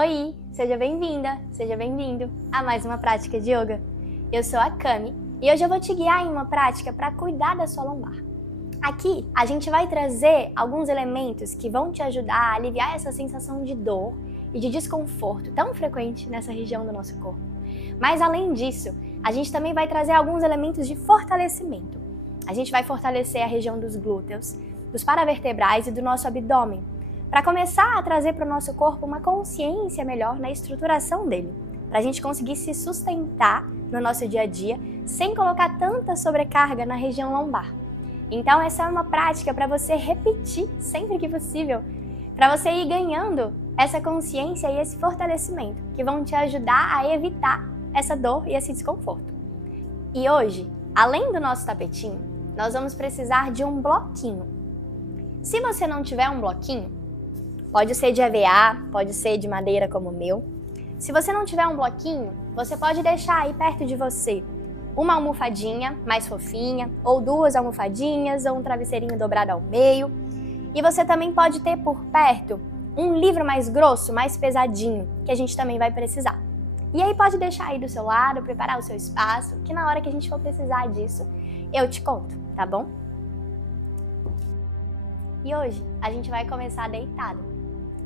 Oi, seja bem-vinda, seja bem-vindo a mais uma prática de yoga. Eu sou a Cami e hoje eu vou te guiar em uma prática para cuidar da sua lombar. Aqui a gente vai trazer alguns elementos que vão te ajudar a aliviar essa sensação de dor e de desconforto tão frequente nessa região do nosso corpo. Mas além disso, a gente também vai trazer alguns elementos de fortalecimento. A gente vai fortalecer a região dos glúteos, dos paravertebrais e do nosso abdômen, para começar a trazer para o nosso corpo uma consciência melhor na estruturação dele, para a gente conseguir se sustentar no nosso dia a dia sem colocar tanta sobrecarga na região lombar. Então essa é uma prática para você repetir sempre que possível, para você ir ganhando essa consciência e esse fortalecimento que vão te ajudar a evitar essa dor e esse desconforto. E hoje, além do nosso tapetinho, nós vamos precisar de um bloquinho. Se você não tiver um bloquinho, pode ser de EVA, pode ser de madeira como o meu. Se você não tiver um bloquinho, você pode deixar aí perto de você uma almofadinha mais fofinha, ou duas almofadinhas, ou um travesseirinho dobrado ao meio. E você também pode ter por perto um livro mais grosso, mais pesadinho, que a gente também vai precisar. E aí pode deixar aí do seu lado, preparar o seu espaço, que na hora que a gente for precisar disso, eu te conto, tá bom? E hoje a gente vai começar deitado.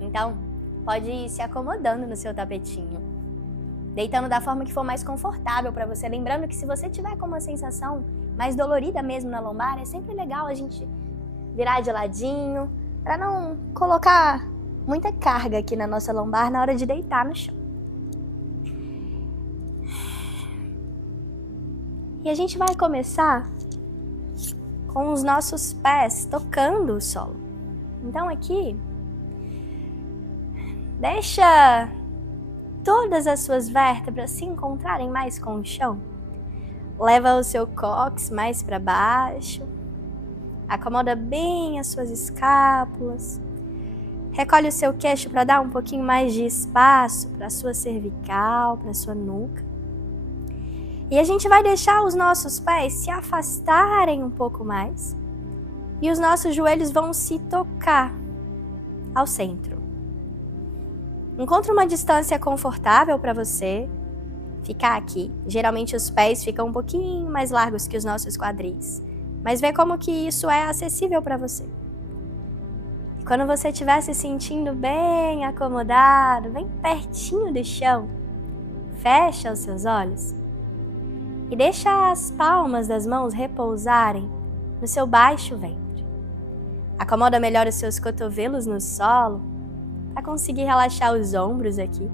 Então, pode ir se acomodando no seu tapetinho, deitando da forma que for mais confortável para você. Lembrando que se você tiver com uma sensação mais dolorida mesmo na lombar, é sempre legal a gente virar de ladinho, para não colocar muita carga aqui na nossa lombar na hora de deitar no chão. E a gente vai começar com os nossos pés tocando o solo. Então aqui, deixa todas as suas vértebras se encontrarem mais com o chão. Leva o seu cóccix mais para baixo. Acomoda bem as suas escápulas. Recolhe o seu queixo para dar um pouquinho mais de espaço para a sua cervical, para a sua nuca. E a gente vai deixar os nossos pés se afastarem um pouco mais. E os nossos joelhos vão se tocar ao centro. Encontre uma distância confortável para você ficar aqui. Geralmente os pés ficam um pouquinho mais largos que os nossos quadris. Mas vê como que isso é acessível para você. E quando você estiver se sentindo bem acomodado, bem pertinho do chão, fecha os seus olhos e deixa as palmas das mãos repousarem no seu baixo ventre. Acomoda melhor os seus cotovelos no solo para conseguir relaxar os ombros aqui.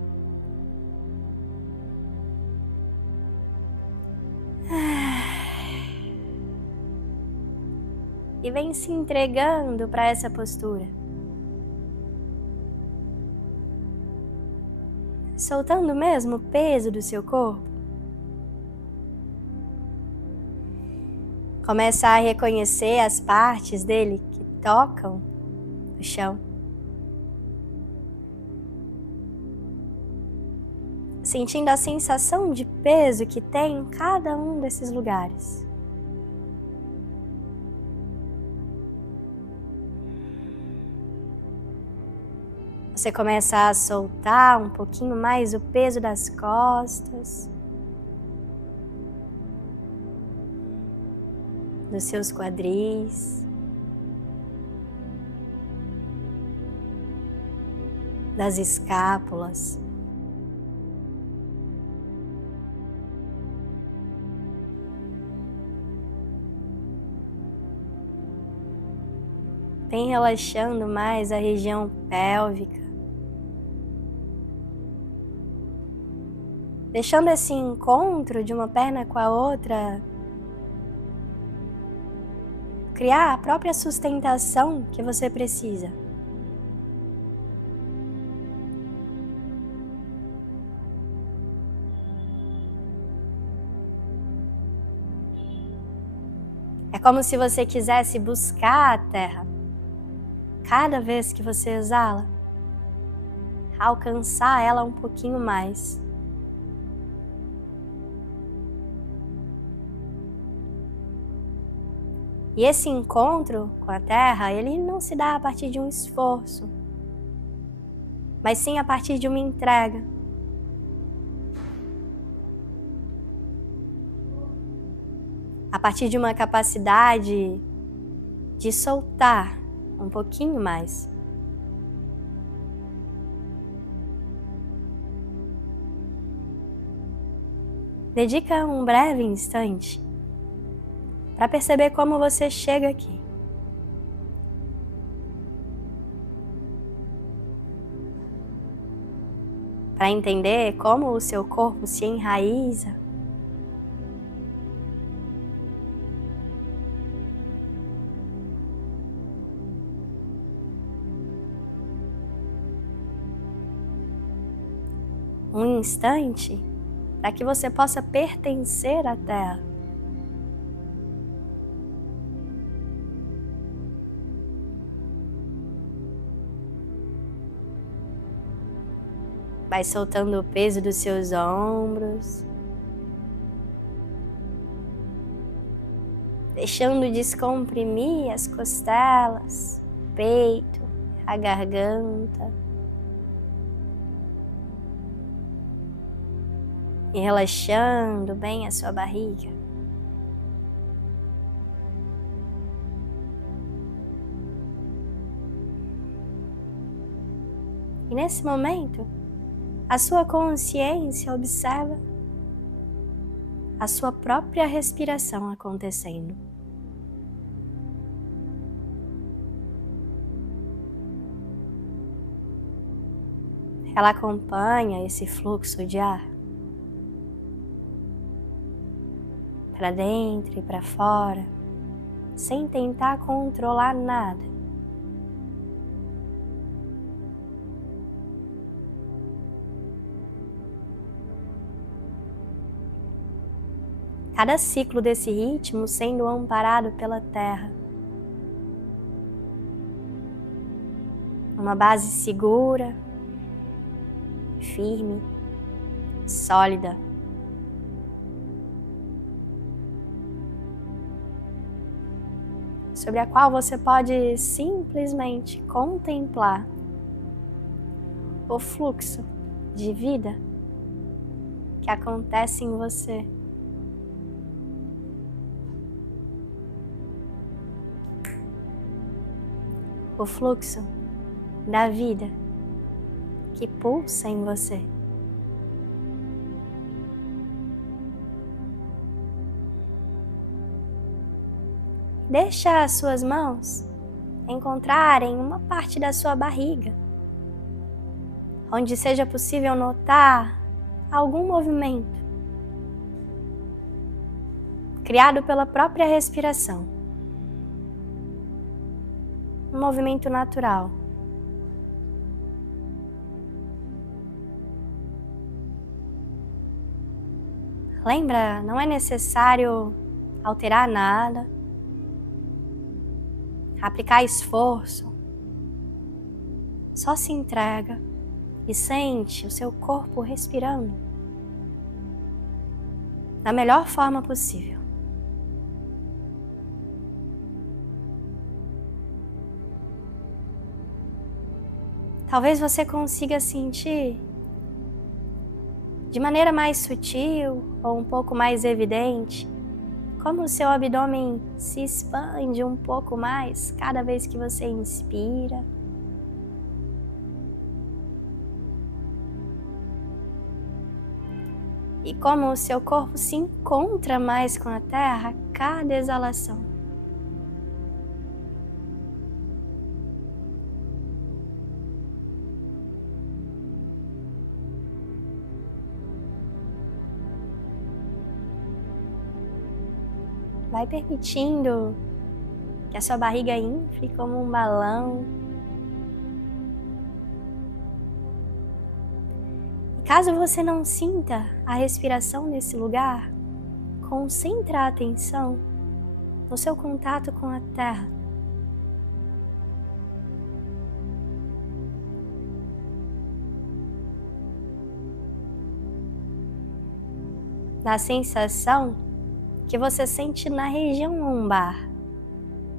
E vem se entregando para essa postura. Soltando mesmo o peso do seu corpo. Começa a reconhecer as partes dele que tocam o chão. Sentindo a sensação de peso que tem em cada um desses lugares. Você começa a soltar um pouquinho mais o peso das costas, dos seus quadris, das escápulas. Vem relaxando mais a região pélvica. Deixando esse encontro de uma perna com a outra criar a própria sustentação que você precisa. É como se você quisesse buscar a terra. Cada vez que você exala, alcançar ela um pouquinho mais. E esse encontro com a Terra, ele não se dá a partir de um esforço. mas sim a partir de uma entrega. A partir de uma capacidade de soltar um pouquinho mais. Dedica um breve instante para perceber como você chega aqui. Para entender como o seu corpo se enraiza. Um instante para que você possa pertencer à Terra. Vai soltando o peso dos seus ombros, deixando descomprimir as costelas, o peito, a garganta. E relaxando bem a sua barriga. E nesse momento, a sua consciência observa a sua própria respiração acontecendo. Ela acompanha esse fluxo de ar para dentro e para fora, sem tentar controlar nada. Cada ciclo desse ritmo sendo amparado pela Terra. Uma base segura, firme, sólida. Sobre a qual você pode simplesmente contemplar o fluxo de vida que acontece em você. O fluxo da vida que pulsa em você. Deixa as suas mãos encontrarem uma parte da sua barriga, onde seja possível notar algum movimento criado pela própria respiração. Um movimento natural. Lembra, não é necessário alterar nada, aplicar esforço. Só se entrega e sente o seu corpo respirando da melhor forma possível. Talvez você consiga sentir de maneira mais sutil ou um pouco mais evidente como o seu abdômen se expande um pouco mais cada vez que você inspira. E como o seu corpo se encontra mais com a terra a cada exalação. Vai permitindo que a sua barriga infle como um balão. E caso você não sinta a respiração nesse lugar, concentra a atenção no seu contato com a terra. Na sensação que você sente na região lombar,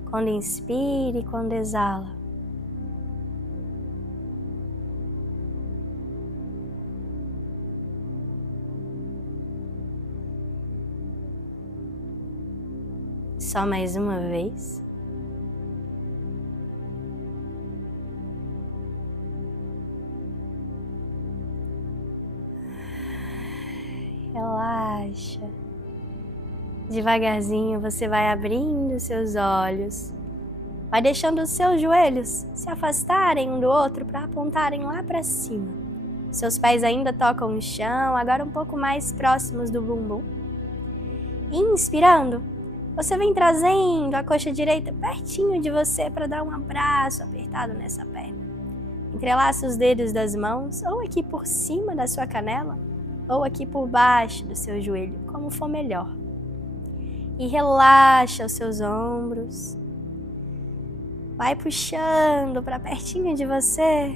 quando inspira e quando exala. Só mais uma vez. Relaxa. Devagarzinho você vai abrindo seus olhos. Vai deixando os seus joelhos se afastarem um do outro para apontarem lá para cima. Seus pés ainda tocam o chão, agora um pouco mais próximos do bumbum. Inspirando, você vem trazendo a coxa direita pertinho de você para dar um abraço apertado nessa perna. Entrelaça os dedos das mãos, ou aqui por cima da sua canela, ou aqui por baixo do seu joelho, como for melhor. E relaxa os seus ombros. Vai puxando para pertinho de você.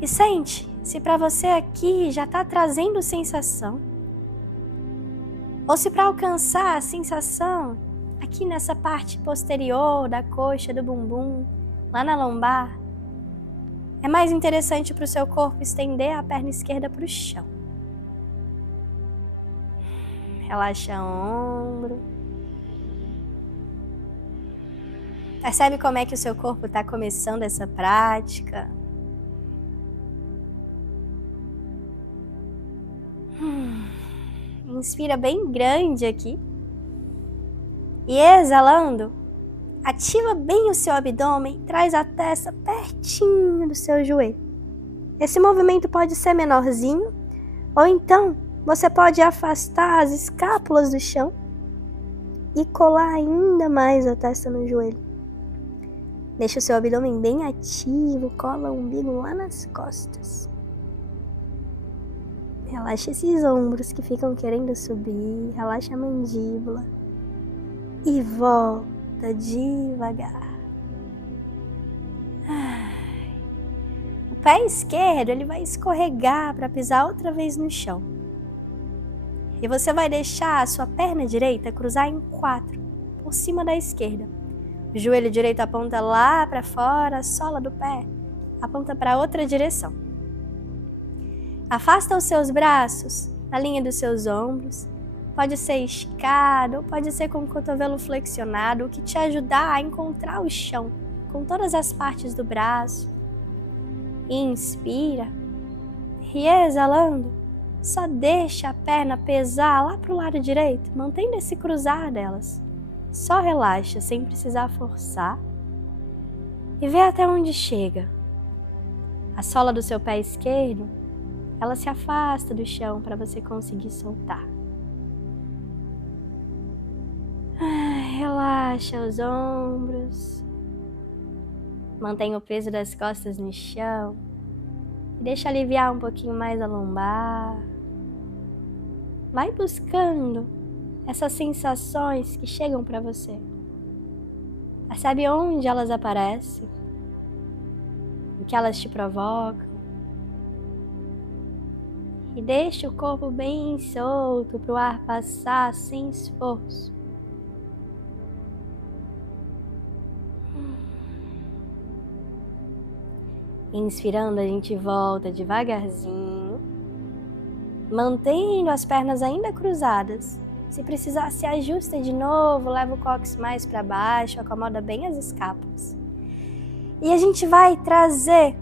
E sente se para você aqui já está trazendo sensação. Ou se para alcançar a sensação aqui nessa parte posterior da coxa, do bumbum, lá na lombar, é mais interessante para o seu corpo estender a perna esquerda para o chão. Relaxa o ombro. Percebe como é que o seu corpo está começando essa prática? Inspira bem grande aqui. E exalando, ativa bem o seu abdômen, traz a testa pertinho do seu joelho. Esse movimento pode ser menorzinho, ou então você pode afastar as escápulas do chão e colar ainda mais a testa no joelho. Deixa o seu abdômen bem ativo, cola o umbigo lá nas costas. Relaxa esses ombros que ficam querendo subir, relaxa a mandíbula e volta devagar. O pé esquerdo ele vai escorregar para pisar outra vez no chão. E você vai deixar a sua perna direita cruzar em 4 por cima da esquerda. O joelho direito aponta lá para fora, a sola do pé aponta para outra direção. Afasta os seus braços na linha dos seus ombros. Pode ser esticado ou pode ser com o cotovelo flexionado, o que te ajudar a encontrar o chão com todas as partes do braço. Inspira e exalando, só deixa a perna pesar lá para o lado direito, mantendo esse cruzar delas. Só relaxa, sem precisar forçar. E vê até onde chega. A sola do seu pé esquerdo, ela se afasta do chão para você conseguir soltar. Relaxa os ombros. Mantém o peso das costas no chão. E deixa aliviar um pouquinho mais a lombar. Vai buscando essas sensações que chegam para você. Percebe onde elas aparecem, o que elas te provocam. E deixa o corpo bem solto para o ar passar sem esforço. Inspirando, a gente volta devagarzinho, mantendo as pernas ainda cruzadas. Se precisar, se ajusta de novo, leva o cóccix mais para baixo, acomoda bem as escápulas. E a gente vai trazer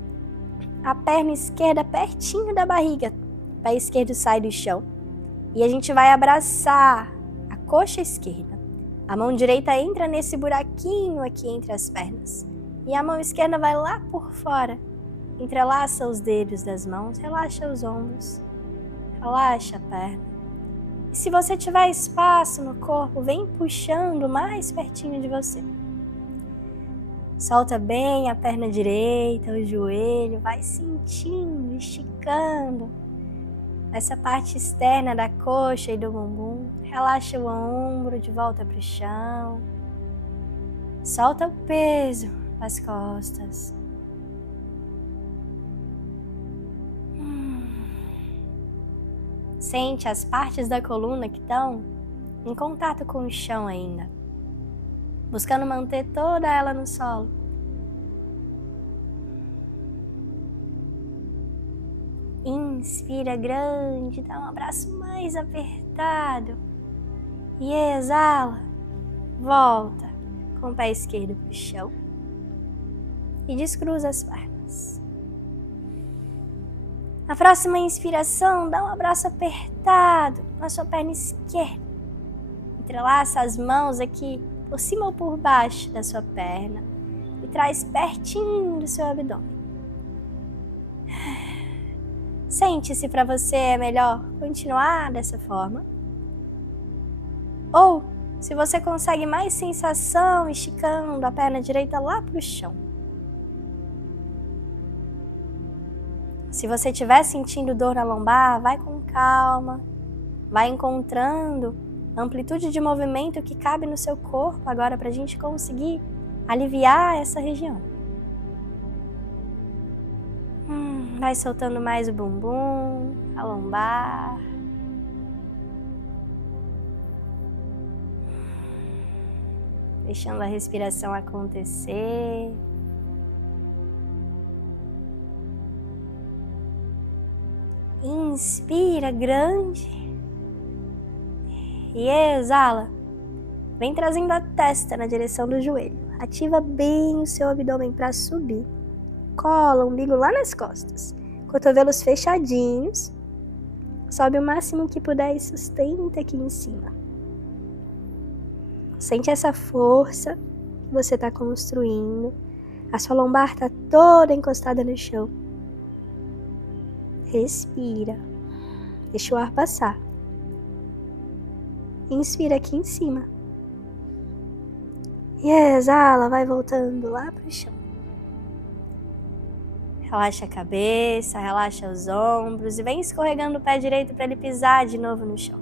a perna esquerda pertinho da barriga. O pé esquerdo sai do chão. E a gente vai abraçar a coxa esquerda. A mão direita entra nesse buraquinho aqui entre as pernas. E a mão esquerda vai lá por fora. Entrelaça os dedos das mãos, relaxa os ombros, relaxa a perna. E se você tiver espaço no corpo, vem puxando mais pertinho de você. Solta bem a perna direita, o joelho, vai sentindo, esticando essa parte externa da coxa e do bumbum. Relaxa o ombro de volta para o chão. Solta o peso das costas. Sente as partes da coluna que estão em contato com o chão ainda, buscando manter toda ela no solo. Inspira grande, dá um abraço mais apertado E exala. Volta com o pé esquerdo para o chão. E descruza as pernas. Na próxima inspiração, dá um abraço apertado na sua perna esquerda. Entrelaça as mãos aqui por cima ou por baixo da sua perna e traz pertinho do seu abdômen. Sente se para você é melhor continuar dessa forma. Ou se você consegue mais sensação esticando a perna direita lá para o chão. Se você estiver sentindo dor na lombar, vai com calma, vai encontrando a amplitude de movimento que cabe no seu corpo agora para a gente conseguir aliviar essa região. Vai soltando mais o bumbum, a lombar. Deixando a respiração acontecer. Inspira grande. E exala. Vem trazendo a testa na direção do joelho. Ativa bem o seu abdômen para subir. Cola o umbigo lá nas costas. Cotovelos fechadinhos. Sobe o máximo que puder e sustenta aqui em cima. Sente essa força que você está construindo. A sua lombar está toda encostada no chão. Respira. Deixa o ar passar. Inspira aqui em cima. E exala, vai voltando lá para o chão. Relaxa a cabeça, relaxa os ombros e vem escorregando o pé direito para ele pisar de novo no chão.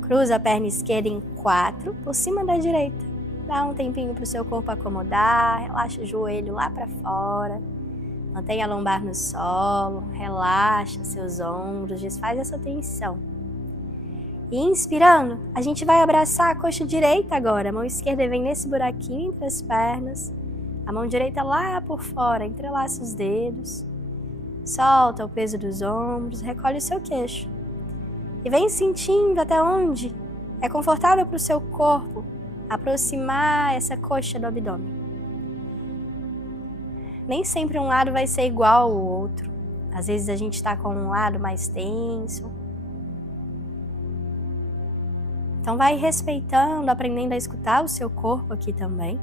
Cruza a perna esquerda em 4 por cima da direita. Dá um tempinho para o seu corpo acomodar, relaxa o joelho lá para fora. Mantenha a lombar no solo, relaxa seus ombros, desfaz essa tensão. E inspirando, a gente vai abraçar a coxa direita agora. A mão esquerda vem nesse buraquinho entre as pernas. A mão direita lá por fora, entrelaça os dedos. Solta o peso dos ombros, recolhe o seu queixo. E vem sentindo até onde é confortável para o seu corpo aproximar essa coxa do abdômen. Nem sempre um lado vai ser igual ao outro. Às vezes a gente está com um lado mais tenso. Então vai respeitando, aprendendo a escutar o seu corpo aqui também.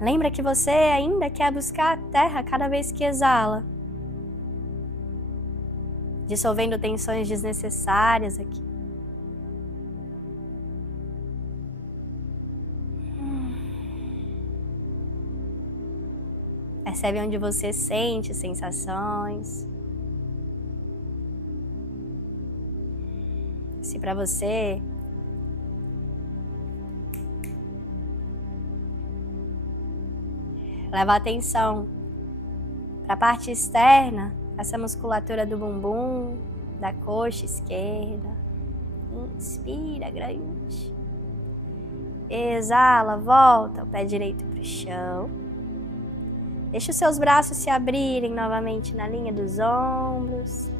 Lembra que você ainda quer buscar a terra cada vez que exala. Dissolvendo tensões desnecessárias aqui. Percebe onde você sente sensações. Se para você leva a atenção para a parte externa, essa musculatura do bumbum, da coxa esquerda. Inspira grande. Exala, volta o pé direito para o chão. Deixa os seus braços se abrirem novamente na linha dos ombros.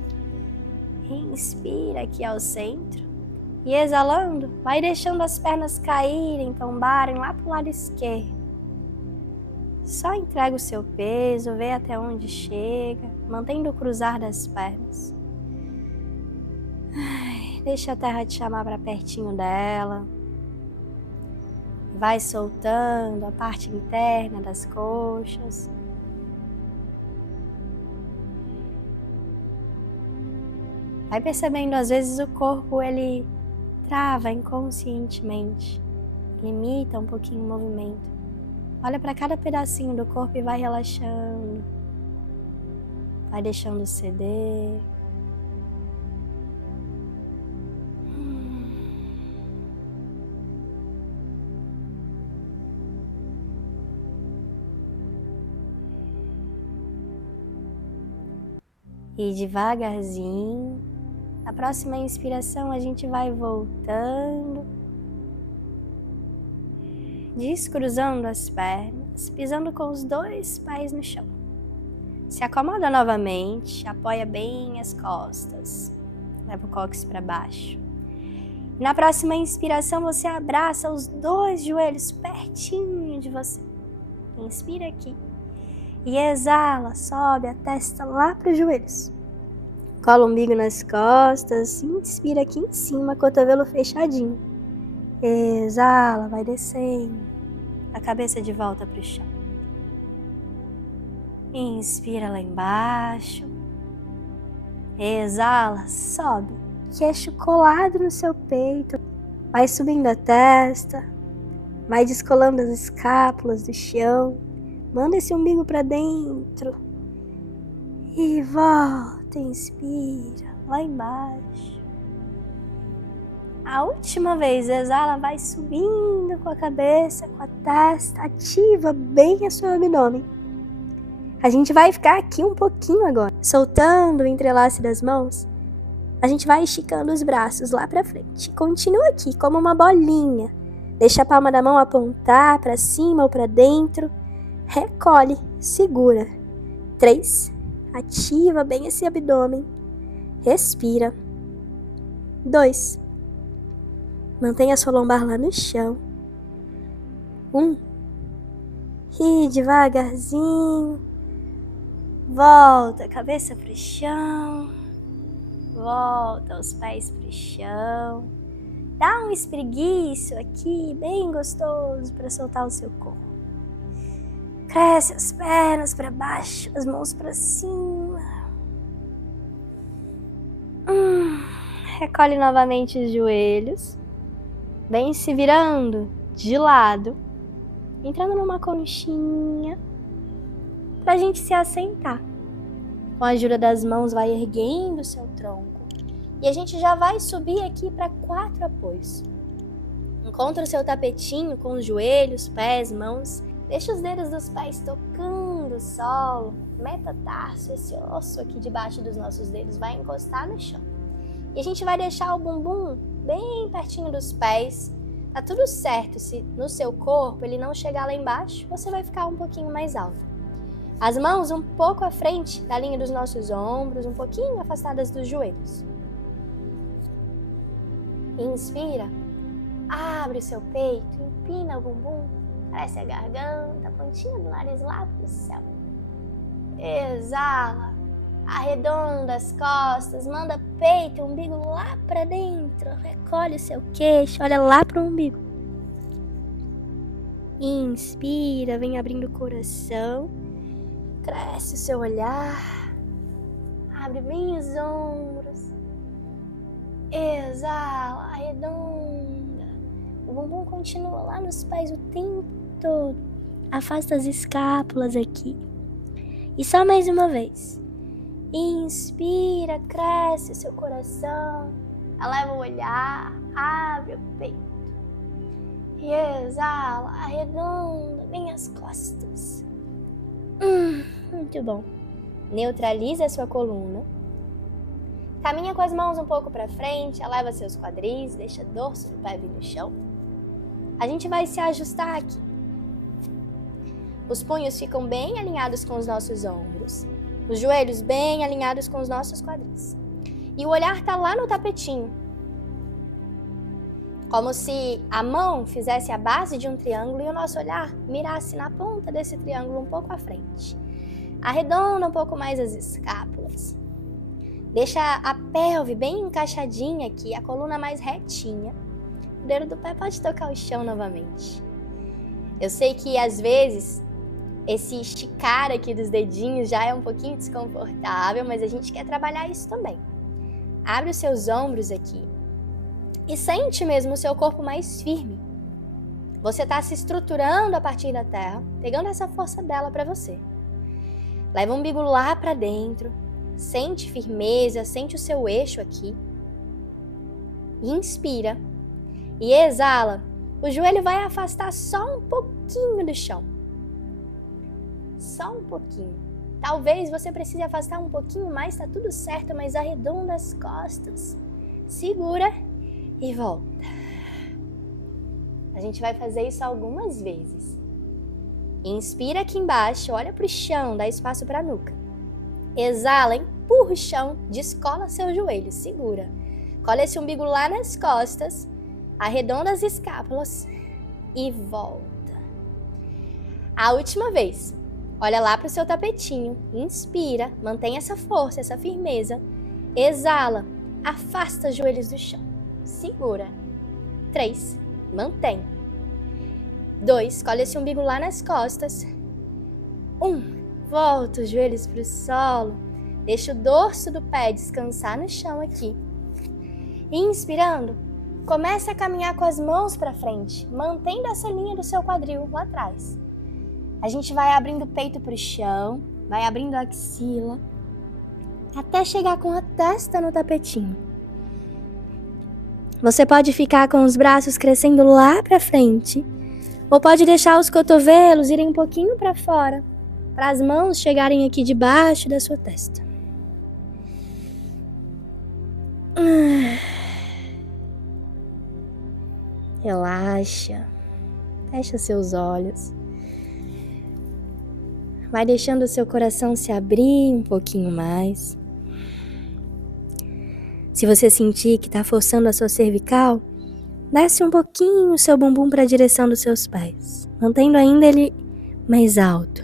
Inspira aqui ao centro. E exalando, vai deixando as pernas caírem, tombarem lá para o lado esquerdo. Só entrega o seu peso, vê até onde chega, mantendo o cruzar das pernas. Deixa a terra te chamar para pertinho dela. Vai soltando a parte interna das coxas. Vai percebendo, às vezes o corpo ele trava inconscientemente, limita um pouquinho o movimento. Olha para cada pedacinho do corpo e vai relaxando. Vai deixando ceder. E devagarzinho, na próxima inspiração a gente vai voltando, descruzando as pernas, pisando com os 2 pés no chão. Se acomoda novamente, apoia bem as costas. Leva o cóccix para baixo. Na próxima inspiração, você abraça os 2 joelhos pertinho de você. Inspira aqui. E exala, sobe a testa lá para os joelhos. Cola o umbigo nas costas. Inspira aqui em cima, cotovelo fechadinho. Exala, vai descendo. A cabeça de volta para o chão. Inspira lá embaixo. Exala, sobe. Queixo colado no seu peito. Vai subindo a testa. Vai descolando as escápulas do chão. Manda esse umbigo para dentro. E volta, inspira, lá embaixo. A última vez, exala, vai subindo com a cabeça, com a testa. Ativa bem a seu abdômen. A gente vai ficar aqui um pouquinho agora. Soltando o entrelace das mãos. A gente vai esticando os braços lá para frente. Continua aqui como uma bolinha. Deixa a palma da mão apontar para cima ou para dentro. Recolhe, segura. 3. Ativa bem esse abdômen. Respira. 2. Mantenha a sua lombar lá no chão. 1. E devagarzinho. Volta a cabeça pro chão. Volta os pés pro chão. Dá um espreguiço aqui, bem gostoso para soltar o seu corpo. Cresce as pernas para baixo, as mãos para cima. Recolhe novamente os joelhos. Vem se virando de lado. Entrando numa conchinha. Pra gente se assentar. Com a ajuda das mãos, vai erguendo o seu tronco. E a gente já vai subir aqui para 4 apoios. Encontra o seu tapetinho com os joelhos, pés, mãos. Deixa os dedos dos pés tocando o solo. Metatarso, esse osso aqui debaixo dos nossos dedos, vai encostar no chão. E a gente vai deixar o bumbum bem pertinho dos pés. Tá tudo certo se no seu corpo ele não chegar lá embaixo, você vai ficar um pouquinho mais alto. As mãos um pouco à frente da linha dos nossos ombros, um pouquinho afastadas dos joelhos. Inspira, abre o seu peito, empina o bumbum, cresce a garganta, a pontinha do nariz lá pro céu. Exala, arredonda as costas, manda peito, umbigo lá pra dentro, recolhe o seu queixo, olha lá pro umbigo. Inspira, vem abrindo o coração, cresce o seu olhar, abre bem os ombros. Exala, arredonda. O bumbum continua lá nos pés o tempo todo. Afasta as escápulas aqui. E só mais uma vez. Inspira, cresce o seu coração. Eleva o olhar, abre o peito. E exala, arredonda bem as costas. Muito bom. Neutraliza a sua coluna. Caminha com as mãos um pouco para frente, eleva seus quadris, deixa o dorso do pé vir no chão. A gente vai se ajustar aqui. Os punhos ficam bem alinhados com os nossos ombros. Os joelhos bem alinhados com os nossos quadris. E o olhar está lá no tapetinho. Como se a mão fizesse a base de um triângulo e o nosso olhar mirasse na ponta desse triângulo um pouco à frente. Arredonda um pouco mais as escápulas. Deixa a pelve bem encaixadinha aqui, a coluna mais retinha. O dedo do pé pode tocar o chão novamente. Eu sei que às vezes esse esticar aqui dos dedinhos já é um pouquinho desconfortável, mas a gente quer trabalhar isso também. Abre os seus ombros aqui e sente mesmo o seu corpo mais firme. Você está se estruturando a partir da terra, pegando essa força dela para você. Leva o umbigo lá para dentro. Sente firmeza, sente o seu eixo aqui. Inspira. E exala. O joelho vai afastar só um pouquinho do chão. Só um pouquinho. Talvez você precise afastar um pouquinho mais, tá tudo certo, mas arredonda as costas. Segura e volta. A gente vai fazer isso algumas vezes. Inspira aqui embaixo, olha pro chão, dá espaço pra nuca. Exala, hein? empurra o chão, descola seu joelho, segura. Cola esse umbigo lá nas costas, arredonda as escápulas e volta. A última vez. Olha lá para o seu tapetinho, inspira, mantém essa força, essa firmeza. Exala, afasta os joelhos do chão. Segura. 3, mantém. 2, colhe esse umbigo lá nas costas. 1, volta os joelhos para o solo. Deixa o dorso do pé descansar no chão aqui. Inspirando, comece a caminhar com as mãos para frente, mantendo essa linha do seu quadril lá atrás. A gente vai abrindo o peito para o chão, vai abrindo a axila, até chegar com a testa no tapetinho. Você pode ficar com os braços crescendo lá para frente, ou pode deixar os cotovelos irem um pouquinho para fora, para as mãos chegarem aqui debaixo da sua testa. Relaxa, fecha seus olhos. Vai deixando o seu coração se abrir um pouquinho mais. Se você sentir que está forçando a sua cervical, desce um pouquinho o seu bumbum para a direção dos seus pés, mantendo ainda ele mais alto.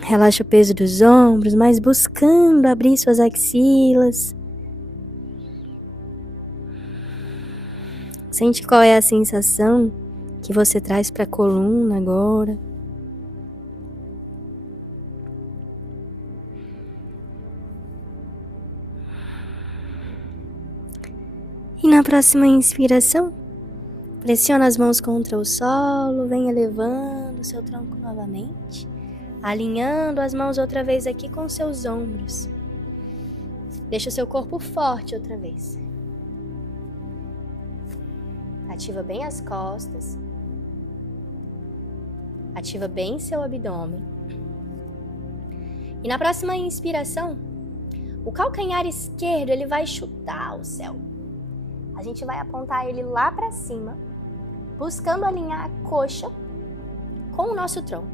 Relaxa o peso dos ombros, mas buscando abrir suas axilas. Sente qual é a sensação que você traz para a coluna agora. E na próxima inspiração, pressiona as mãos contra o solo, vem elevando o seu tronco novamente, alinhando as mãos outra vez aqui com seus ombros. Deixa o seu corpo forte outra vez. Ativa bem as costas. Ativa bem seu abdômen. E na próxima inspiração, o calcanhar esquerdo ele vai chutar o céu. A gente vai apontar ele lá para cima, buscando alinhar a coxa com o nosso tronco.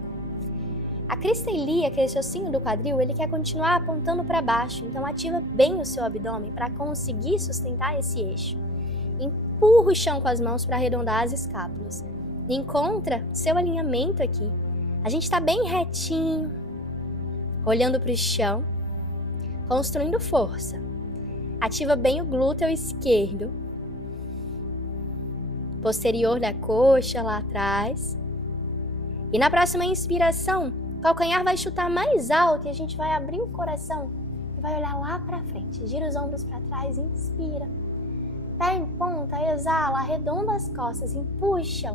A crista ilíaca, que é esse ossinho do quadril, ele quer continuar apontando para baixo, então ativa bem o seu abdômen para conseguir sustentar esse eixo. Empurra o chão com as mãos para arredondar as escápulas. Encontra seu alinhamento aqui. A gente está bem retinho, olhando para o chão, construindo força. Ativa bem o glúteo esquerdo, posterior da coxa lá atrás. E na próxima inspiração, o calcanhar vai chutar mais alto e a gente vai abrir o coração e vai olhar lá para frente. Gira os ombros para trás, inspira. Pé em ponta, exala, arredonda as costas, empuxa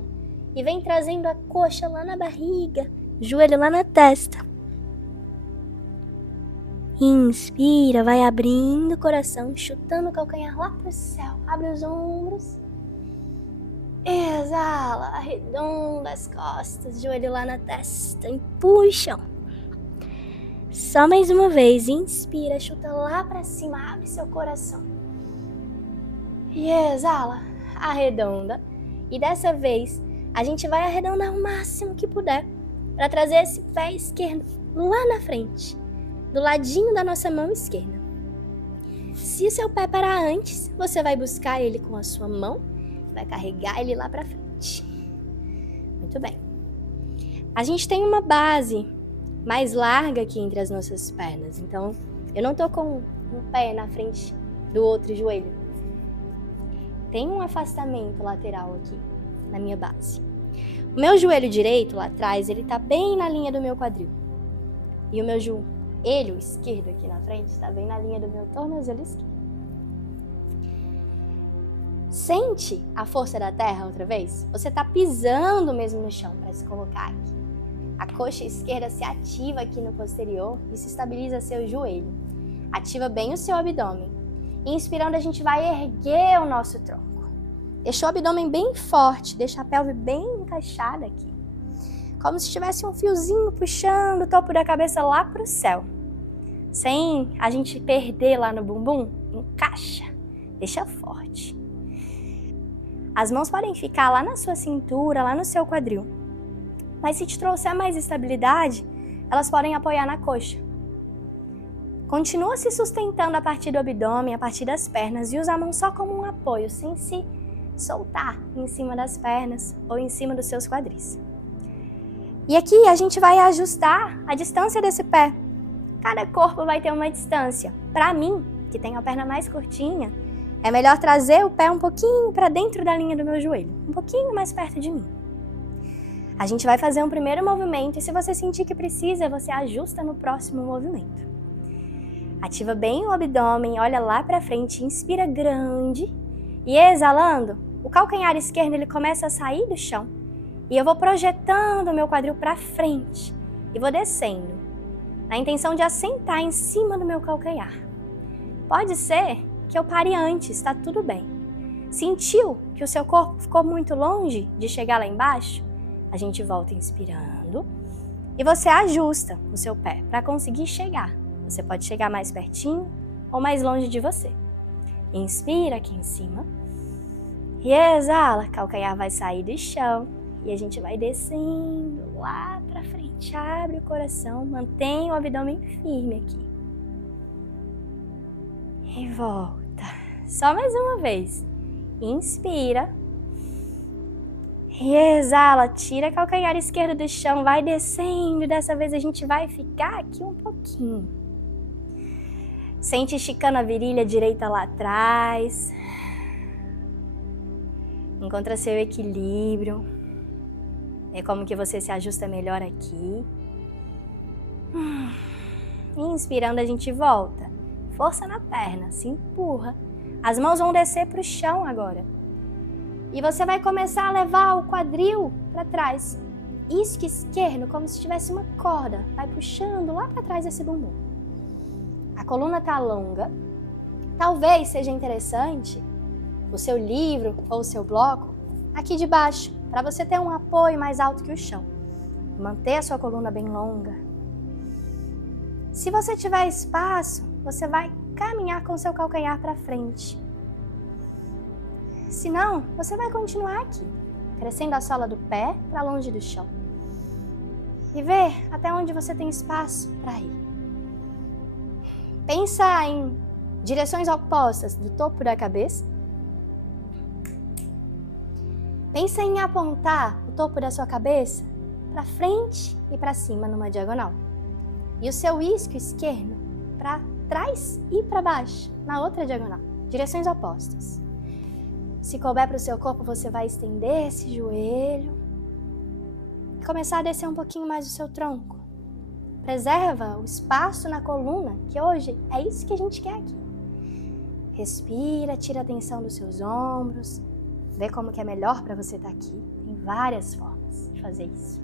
e vem trazendo a coxa lá na barriga, joelho lá na testa. Inspira, vai abrindo o coração, chutando o calcanhar lá pro céu. Abre os ombros. Exala, arredonda as costas, joelho lá na testa, empuxa. Só mais uma vez, inspira, chuta lá pra cima, abre seu coração. E exala, arredonda. E dessa vez, a gente vai arredondar o máximo que puder para trazer esse pé esquerdo lá na frente, do ladinho da nossa mão esquerda. Se o seu pé parar antes, você vai buscar ele com a sua mão, vai carregar ele lá para frente. Muito bem. A gente tem uma base mais larga aqui entre as nossas pernas, então eu não tô com um pé na frente do outro joelho. Tem um afastamento lateral aqui na minha base. O meu joelho direito lá atrás, ele tá bem na linha do meu quadril. E o meu joelho esquerdo aqui na frente está bem na linha do meu tornozelo esquerdo. Sente a força da terra outra vez? Você está pisando mesmo no chão para se colocar aqui. A coxa esquerda se ativa aqui no posterior e se estabiliza seu joelho. Ativa bem o seu abdômen. Inspirando, a gente vai erguer o nosso tronco. Deixa o abdômen bem forte, deixa a pelve bem encaixada aqui. Como se tivesse um fiozinho puxando o topo da cabeça lá para o céu. Sem a gente perder lá no bumbum, encaixa, deixa forte. As mãos podem ficar lá na sua cintura, lá no seu quadril. Mas se te trouxer mais estabilidade, elas podem apoiar na coxa. Continua se sustentando a partir do abdômen, a partir das pernas, e usa a mão só como um apoio, sem se soltar em cima das pernas ou em cima dos seus quadris. E aqui a gente vai ajustar a distância desse pé. Cada corpo vai ter uma distância. Para mim, que tenho a perna mais curtinha, é melhor trazer o pé um pouquinho para dentro da linha do meu joelho, um pouquinho mais perto de mim. A gente vai fazer um primeiro movimento e se você sentir que precisa, você ajusta no próximo movimento. Ativa bem o abdômen, olha lá para frente, inspira grande e exalando, o calcanhar esquerdo ele começa a sair do chão e eu vou projetando o meu quadril para frente e vou descendo, na intenção de assentar em cima do meu calcanhar. Pode ser que eu pare antes, tá tudo bem. Sentiu que o seu corpo ficou muito longe de chegar lá embaixo? A gente volta inspirando e você ajusta o seu pé para conseguir chegar. Você pode chegar mais pertinho ou mais longe de você. Inspira aqui em cima e exala, calcanhar vai sair do chão e a gente vai descendo lá para frente. Abre o coração, mantém o abdômen firme aqui. E volta. Só mais uma vez. Inspira. E exala, tira o calcanhar esquerdo do chão, vai descendo. Dessa vez a gente vai ficar aqui um pouquinho. Sente esticando a virilha direita lá atrás. Encontra seu equilíbrio. Vê como que você se ajusta melhor aqui. Inspirando a gente volta. Força na perna, se empurra. As mãos vão descer para o chão agora. E você vai começar a levar o quadril para trás. Isque esquerdo, como se tivesse uma corda. Vai puxando lá para trás esse bumbum. A coluna está longa. Talvez seja interessante o seu livro ou o seu bloco aqui de baixo, para você ter um apoio mais alto que o chão. Manter a sua coluna bem longa. Se você tiver espaço, você vai caminhar com o seu calcanhar para frente. Se não, você vai continuar aqui, crescendo a sola do pé para longe do chão. E ver até onde você tem espaço para ir. Pensa em direções opostas do topo da cabeça. Pensa em apontar o topo da sua cabeça para frente e para cima numa diagonal. E o seu isquio esquerdo para trás e para baixo na outra diagonal. Direções opostas. Se couber para o seu corpo, você vai estender esse joelho e começar a descer um pouquinho mais o seu tronco. Preserva o espaço na coluna, que hoje é isso que a gente quer aqui. Respira, tira a tensão dos seus ombros. Vê como que é melhor para você estar aqui. Tem várias formas de fazer isso.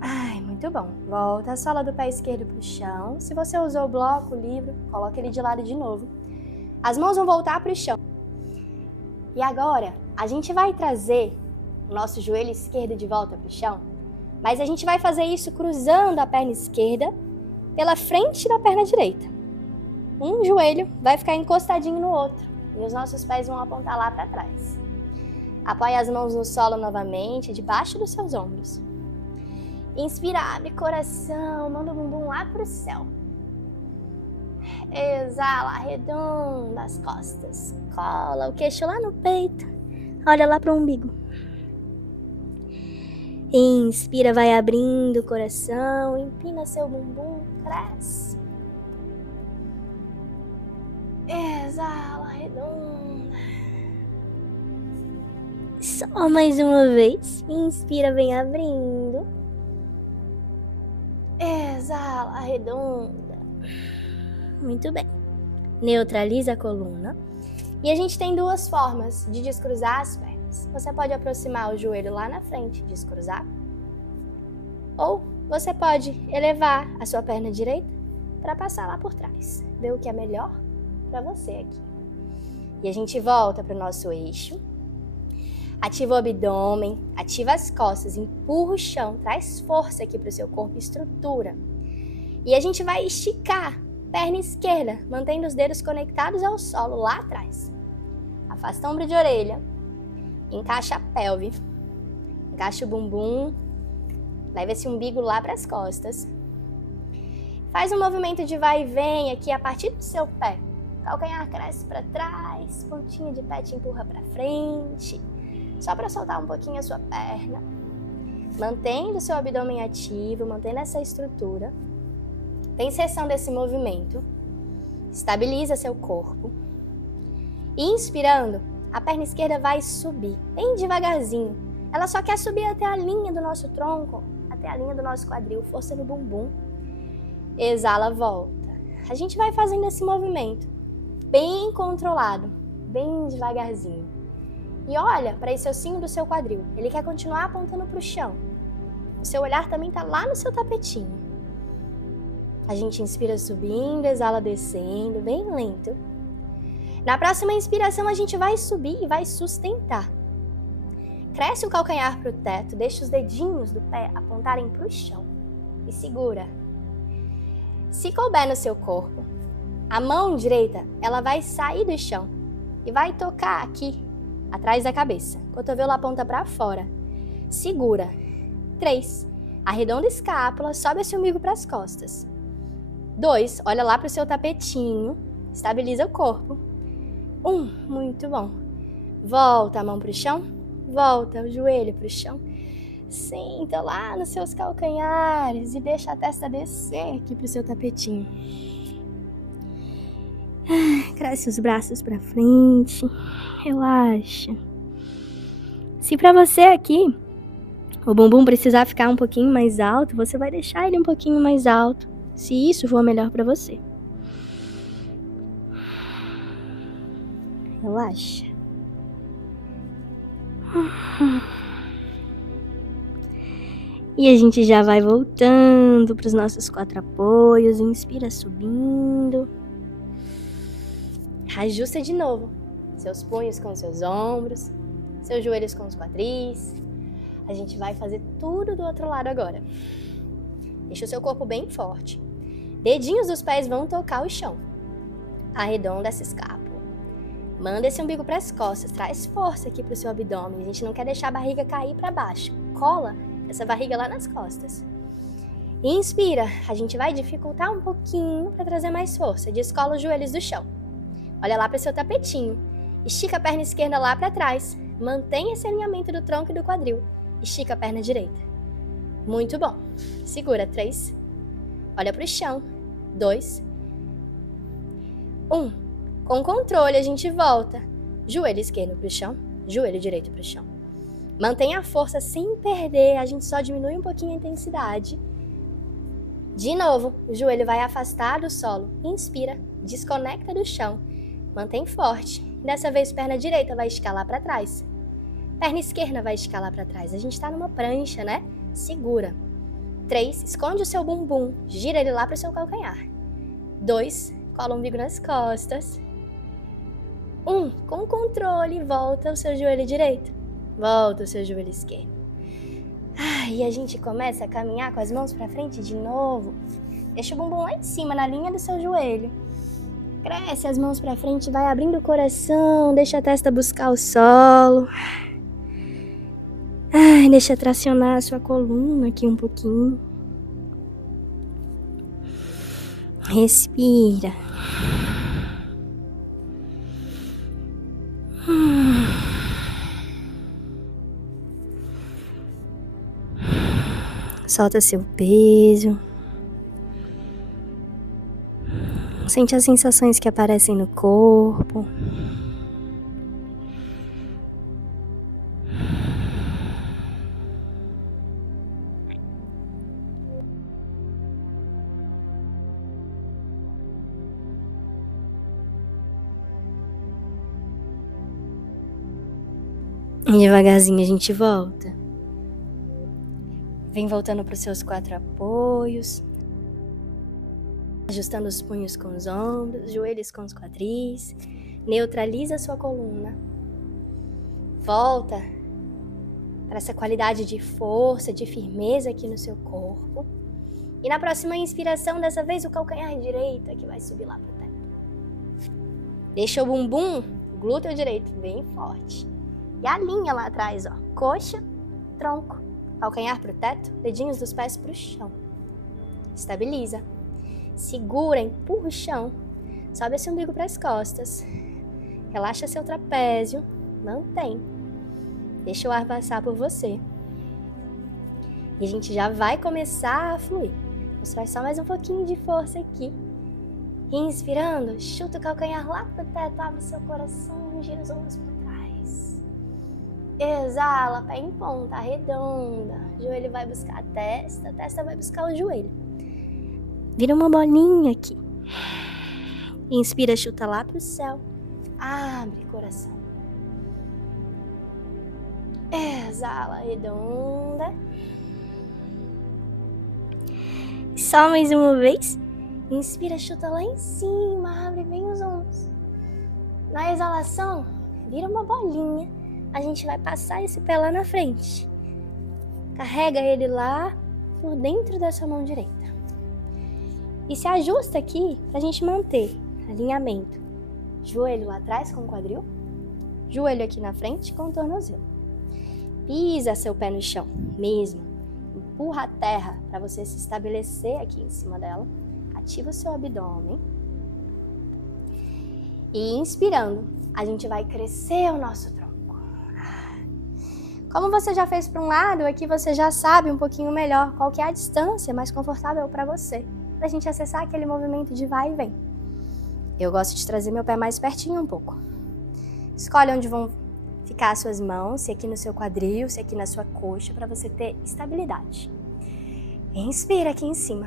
Ai, muito bom. Volta a sola do pé esquerdo para o chão. Se você usou o bloco, o livro, coloca ele de lado de novo. As mãos vão voltar para o chão. E agora, a gente vai trazer o nosso joelho esquerdo de volta para o chão, mas a gente vai fazer isso cruzando a perna esquerda pela frente da perna direita. Um joelho vai ficar encostadinho no outro e os nossos pés vão apontar lá para trás. Apoie as mãos no solo novamente, debaixo dos seus ombros. Inspira, abre coração, manda o bumbum lá para o céu. Exala, arredonda as costas. Cola o queixo lá no peito. Olha lá para o umbigo. Inspira, vai abrindo o coração. Empina seu bumbum, cresce. Exala, arredonda. Só mais uma vez. Inspira, vem abrindo. Exala, arredonda. Muito bem. Neutraliza a coluna. E a gente tem duas formas de descruzar as pernas. Você pode aproximar o joelho lá na frente, descruzar. Ou você pode elevar a sua perna direita para passar lá por trás. Ver o que é melhor para você aqui. E a gente volta para o nosso eixo. Ativa o abdômen, ativa as costas, empurra o chão, traz força aqui para o seu corpo, estrutura. E a gente vai esticar perna esquerda, mantendo os dedos conectados ao solo lá atrás. Afasta o ombro de orelha, encaixa a pelve, encaixa o bumbum Leva esse umbigo lá para as costas. Faz um movimento de vai e vem aqui a partir do seu pé. Calcanhar cresce para trás, pontinha de pé te empurra para frente. Só para soltar um pouquinho a sua perna. Mantendo o seu abdômen ativo, mantendo essa estrutura. Tem inserção desse movimento. Estabiliza seu corpo. Inspirando, a perna esquerda vai subir, bem devagarzinho. Ela só quer subir até a linha do nosso tronco, até a linha do nosso quadril, força no bumbum. Exala, volta. A gente vai fazendo esse movimento, bem controlado, bem devagarzinho. E olha para esse ossinho do seu quadril, ele quer continuar apontando para o chão. O seu olhar também está lá no seu tapetinho. A gente inspira subindo, exala descendo, bem lento. Na próxima inspiração a gente vai subir e vai sustentar. Cresce o calcanhar para o teto, deixa os dedinhos do pé apontarem para o chão e segura. Se couber no seu corpo, a mão direita ela vai sair do chão e vai tocar aqui, atrás da cabeça. Cotovelo aponta para fora. Segura. 3. Arredonda a escápula, sobe esse umbigo para as costas. 2. Olha lá para o seu tapetinho, estabiliza o corpo. 1. Muito bom. Volta a mão para o chão, volta o joelho para o chão. Senta lá nos seus calcanhares e deixa a testa descer aqui pro seu tapetinho. Cresce os braços pra frente. Relaxa. Se pra você aqui o bumbum precisar ficar um pouquinho mais alto, você vai deixar ele um pouquinho mais alto, se isso for melhor pra você. Relaxa. E a gente já vai voltando para os nossos 4 apoios. Inspira subindo. Ajusta de novo. Seus punhos com seus ombros. Seus joelhos com os quadris. A gente vai fazer tudo do outro lado agora. Deixa o seu corpo bem forte. Dedinhos dos pés vão tocar o chão. Arredonda essa escápula. Manda esse umbigo para as costas. Traz força aqui para o seu abdômen. A gente não quer deixar a barriga cair para baixo. Cola essa barriga lá nas costas. Inspira, a gente vai dificultar um pouquinho para trazer mais força. Descola os joelhos do chão. Olha lá para o seu tapetinho. Estica a perna esquerda lá para trás. Mantenha esse alinhamento do tronco e do quadril. Estica a perna direita. Muito bom. Segura. 3. Olha para o chão. 2. 1. Com controle a gente volta. Joelho esquerdo para o chão. Joelho direito para o chão. Mantenha a força sem perder, a gente só diminui um pouquinho a intensidade. De novo, o joelho vai afastar do solo. Inspira, desconecta do chão. Mantém forte. Dessa vez, perna direita vai esticar lá para trás. Perna esquerda vai esticar lá para trás. A gente tá numa prancha, né? Segura. 3, esconde o seu bumbum. Gira ele lá pro seu calcanhar. 2, cola o umbigo nas costas. 1, com controle, volta o seu joelho direito. Volta o seu joelho esquerdo. E a gente começa a caminhar com as mãos pra frente de novo. Deixa o bumbum lá em cima, na linha do seu joelho. Cresce as mãos pra frente, vai abrindo o coração. Deixa a testa buscar o solo. Deixa tracionar a sua coluna aqui um pouquinho. Respira. Solta seu peso. Sente as sensações que aparecem no corpo. E devagarzinho a gente volta. Vem voltando para os seus 4 apoios. Ajustando os punhos com os ombros, joelhos com os quadris. Neutraliza a sua coluna. Volta para essa qualidade de força, de firmeza aqui no seu corpo. E na próxima inspiração, dessa vez o calcanhar direito é que vai subir lá para o teto. Deixa o bumbum, o glúteo direito bem forte. E alinha lá atrás, ó. Coxa, tronco, calcanhar para o teto, dedinhos dos pés para o chão. Estabiliza. Segura, empurra o chão. Sobe esse umbigo para as costas. Relaxa seu trapézio. Mantém. Deixa o ar passar por você. E a gente já vai começar a fluir. Vamos fazer só mais um pouquinho de força aqui. Inspirando, chuta o calcanhar lá pro teto, abre seu coração, gira os ombros para trás. Exala, pé em ponta, arredonda. Joelho vai buscar a testa vai buscar o joelho. Vira uma bolinha aqui. Inspira, chuta lá pro céu. Abre coração. Exala, arredonda. Só mais uma vez. Inspira, chuta lá em cima, abre bem os ombros. Na exalação, vira uma bolinha. A gente vai passar esse pé lá na frente. Carrega ele lá por dentro da sua mão direita. E se ajusta aqui pra gente manter alinhamento. Joelho lá atrás com o quadril. Joelho aqui na frente com o tornozelo. Pisa seu pé no chão, mesmo. Empurra a terra para você se estabelecer aqui em cima dela. Ativa o seu abdômen. E inspirando, a gente vai crescer o nosso tronco. Como você já fez para um lado, aqui você já sabe um pouquinho melhor qual que é a distância mais confortável para você, para a gente acessar aquele movimento de vai e vem. Eu gosto de trazer meu pé mais pertinho um pouco. Escolhe onde vão ficar as suas mãos, se aqui no seu quadril, se aqui na sua coxa, para você ter estabilidade. Inspira aqui em cima.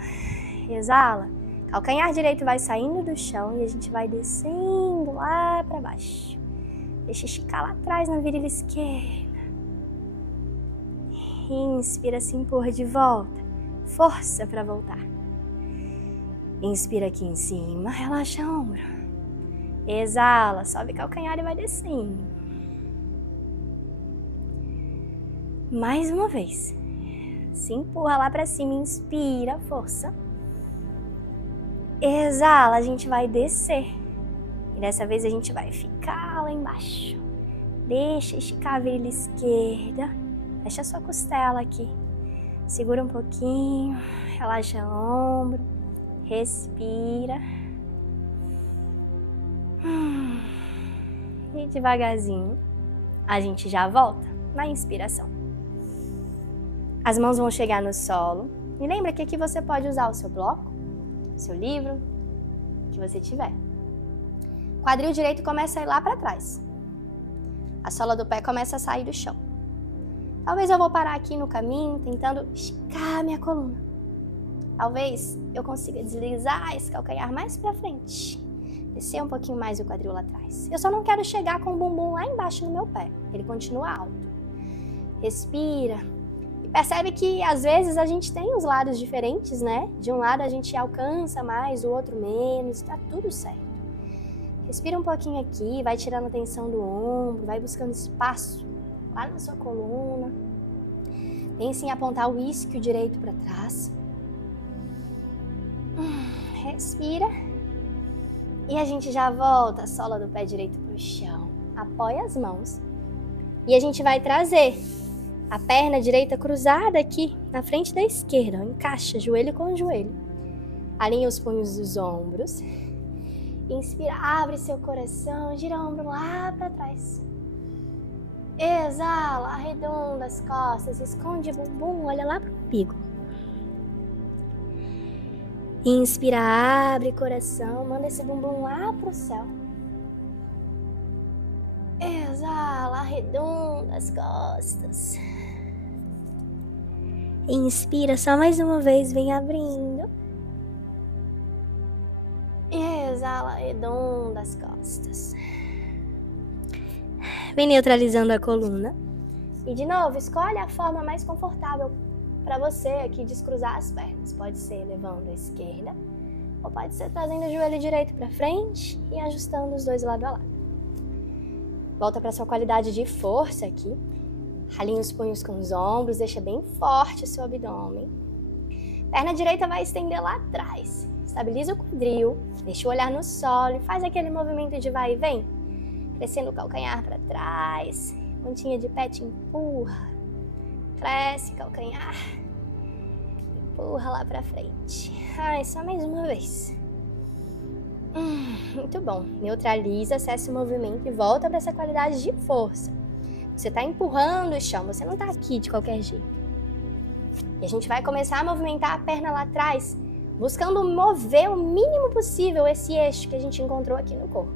Exala. Calcanhar direito vai saindo do chão e a gente vai descendo lá para baixo. Deixa esticar lá atrás na virilha esquerda. Inspira, se empurra de volta. Força para voltar. Inspira aqui em cima, relaxa o ombro. Exala, sobe calcanhar e vai descendo. Mais uma vez. Se empurra lá para cima, inspira, força. Exala, a gente vai descer. E dessa vez a gente vai ficar lá embaixo. Deixa esticar a virilha esquerda. Fecha a sua costela aqui. Segura um pouquinho. Relaxa o ombro. Respira. E devagarzinho a gente já volta na inspiração. As mãos vão chegar no solo. E lembra que aqui você pode usar o seu bloco, seu livro, o que você tiver. Quadril direito começa a ir lá para trás. A sola do pé começa a sair do chão. Talvez eu vou parar aqui no caminho, tentando esticar minha coluna. Talvez eu consiga deslizar esse calcanhar mais para frente. Descer um pouquinho mais o quadril lá atrás. Eu só não quero chegar com o bumbum lá embaixo no meu pé. Ele continua alto. Respira. E percebe que às vezes a gente tem os lados diferentes, né? De um lado a gente alcança mais, o outro menos. Tá tudo certo. Respira um pouquinho aqui, vai tirando a tensão do ombro, vai buscando espaço lá na sua coluna. Pense em apontar o isquio direito para trás. Respira. E a gente já volta a sola do pé direito para o chão. Apoia as mãos. E a gente vai trazer a perna direita cruzada aqui na frente da esquerda. Encaixa joelho com joelho. Alinha os punhos dos ombros. Inspira, abre seu coração, gira o ombro lá para trás. Exala, arredonda as costas, esconde o bumbum, olha lá pro umbigo. Inspira, abre coração, manda esse bumbum lá pro céu. Exala, arredonda as costas. Inspira, só mais uma vez, vem abrindo. Exala, arredonda as costas. Vem neutralizando a coluna. E de novo, escolhe a forma mais confortável para você aqui descruzar as pernas. Pode ser levando a esquerda, ou pode ser trazendo o joelho direito para frente e ajustando os dois lado a lado. Volta para sua qualidade de força aqui. Alinha os punhos com os ombros, deixa bem forte o seu abdômen. Perna direita vai estender lá atrás. Estabiliza o quadril, deixa o olhar no solo e faz aquele movimento de vai e vem. Crescendo o calcanhar para trás, pontinha de pé te empurra. Cresce, calcanhar. Empurra lá pra frente. Ai, só mais uma vez. Muito bom. Neutraliza, cessa o movimento e volta para essa qualidade de força. Você tá empurrando o chão, você não tá aqui de qualquer jeito. E a gente vai começar a movimentar a perna lá atrás, buscando mover o mínimo possível esse eixo que a gente encontrou aqui no corpo.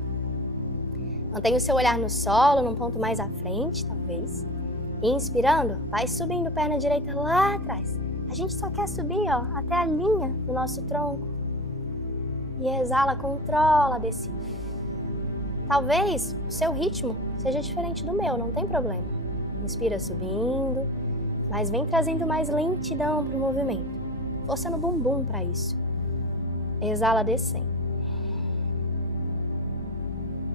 Mantenha o seu olhar no solo, num ponto mais à frente, talvez. E inspirando, vai subindo perna direita lá atrás. A gente só quer subir, ó, até a linha do nosso tronco. E exala, controla a descida. Talvez o seu ritmo seja diferente do meu, não tem problema. Inspira subindo, mas vem trazendo mais lentidão para o movimento. Força no bumbum para isso. Exala descendo.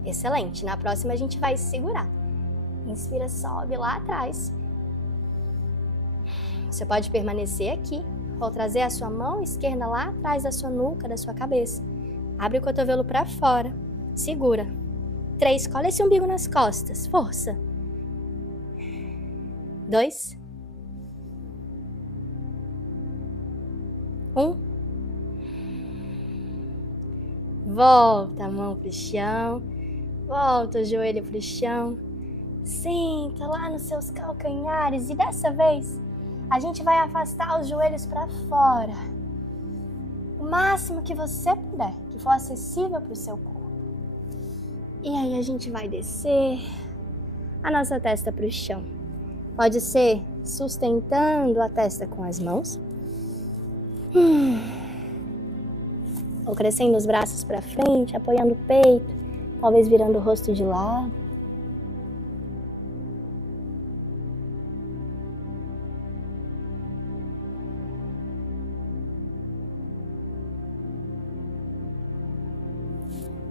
Excelente. Na próxima a gente vai segurar. Inspira, sobe lá atrás. Você pode permanecer aqui ou trazer a sua mão esquerda lá atrás da sua nuca, da sua cabeça. Abre o cotovelo para fora. Segura. 3. Cola esse umbigo nas costas. Força. 2. 1. Volta a mão pro chão. Volta o joelho pro chão. Senta lá nos seus calcanhares. E dessa vez, a gente vai afastar os joelhos para fora. O máximo que você puder, que for acessível para o seu corpo. E aí a gente vai descer a nossa testa para o chão. Pode ser sustentando a testa com as mãos. Ou crescendo os braços para frente, apoiando o peito, talvez virando o rosto de lado.